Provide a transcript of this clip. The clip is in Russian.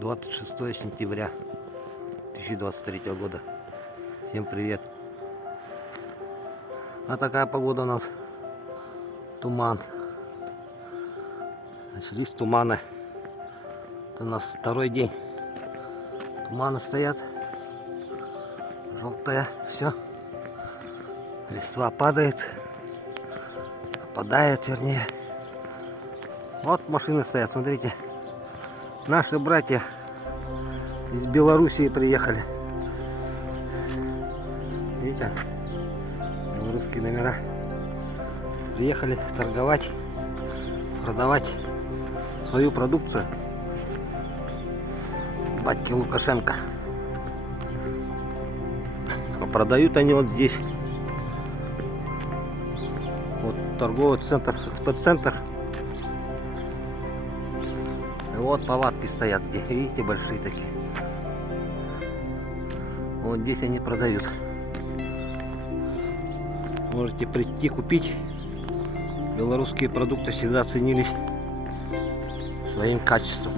26 сентября 2023 года. Всем привет. А такая погода у нас. Туман. Начались туманы. Это у нас второй день. Туманы стоят. Желтое все. Листва падает. Опадает, вернее. Вот машины стоят, смотрите. Наши братья из Белоруссии приехали. Видите? Белорусские номера. Приехали торговать, продавать свою продукцию. Батьки Лукашенко. А продают они вот здесь. Вот торговый центр, экспоцентр. И вот палатки стоят, где, видите, большие такие. Вот здесь они продают. Можете прийти купить. Белорусские продукты всегда ценились своим качеством.